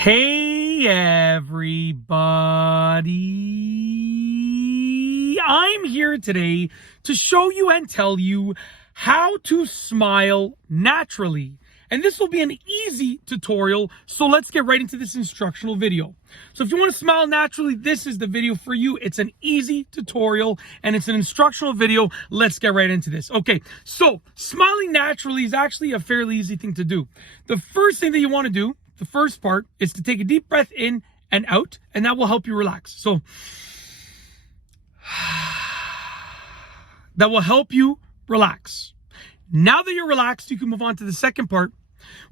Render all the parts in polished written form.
Hey everybody, I'm here today to show you and tell you how to smile naturally. And this will be an easy tutorial, so let's get right into this instructional video. So if you want to smile naturally, this is the video for you. It's an easy tutorial and it's an instructional video. Let's get right into this. Okay, so smiling naturally is actually a fairly easy thing to do. The first thing that you want to do, the first part, is to take a deep breath in and out, and that will help you relax. So that will help you relax. Now that you're relaxed, you can move on to the second part,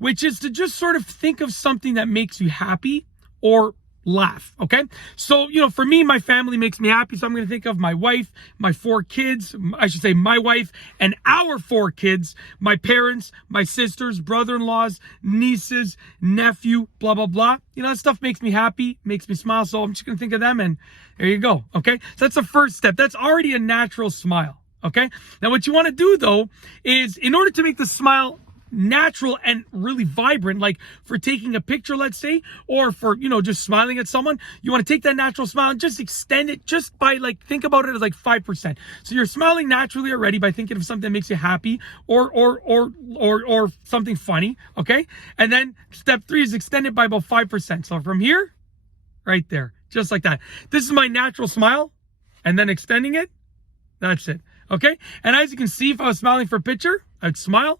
which is to just sort of think of something that makes you happy or laugh. Okay. So, for me, my family makes me happy. So I'm going to think of my wife, my 4 kids, I should say my wife and our 4 kids, my parents, my sisters, brother-in-laws, nieces, nephew, blah, blah, blah. That stuff makes me happy, makes me smile. So I'm just going to think of them and there you go. Okay. So that's the first step. That's already a natural smile. Okay. Now what you want to do though, is in order to make the smile natural and really vibrant, like for taking a picture, let's say, or for, just smiling at someone, you want to take that natural smile and just extend it just by think about it as 5%. So you're smiling naturally already by thinking of something that makes you happy or something funny. Okay. And then step 3 is extend it by about 5%. So from here, right there, just like that. This is my natural smile, and then extending it. That's it. Okay. And as you can see, if I was smiling for a picture, I'd smile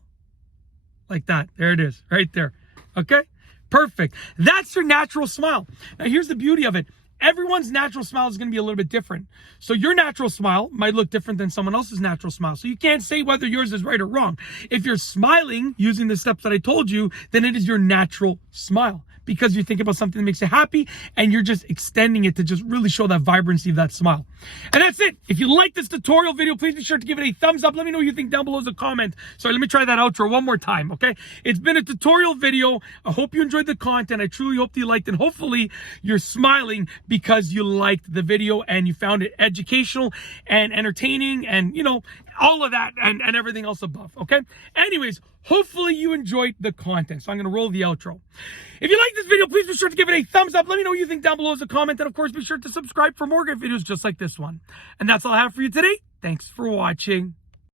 like that. There it is, right there. Okay, perfect. That's your natural smile. Now here's the beauty of it. Everyone's natural smile is going to be a little bit different. So your natural smile might look different than someone else's natural smile. So you can't say whether yours is right or wrong. If you're smiling using the steps that I told you, then it is your natural smile, because you think about something that makes you happy and you're just extending it to just really show that vibrancy of that smile. And that's it. If you like this tutorial video, please be sure to give it a thumbs up. Let me know what you think down below as a comment. Sorry, let me try that outro one more time, okay? It's been a tutorial video. I hope you enjoyed the content. I truly hope that you liked it. And hopefully you're smiling because you liked the video and you found it educational and entertaining and, all of that and everything else above, okay? Anyways, hopefully you enjoyed the content. So I'm going to roll the outro. If you like this video, please be sure to give it a thumbs up. Let me know what you think down below as a comment. And of course, be sure to subscribe for more great videos just like this one. And that's all I have for you today. Thanks for watching.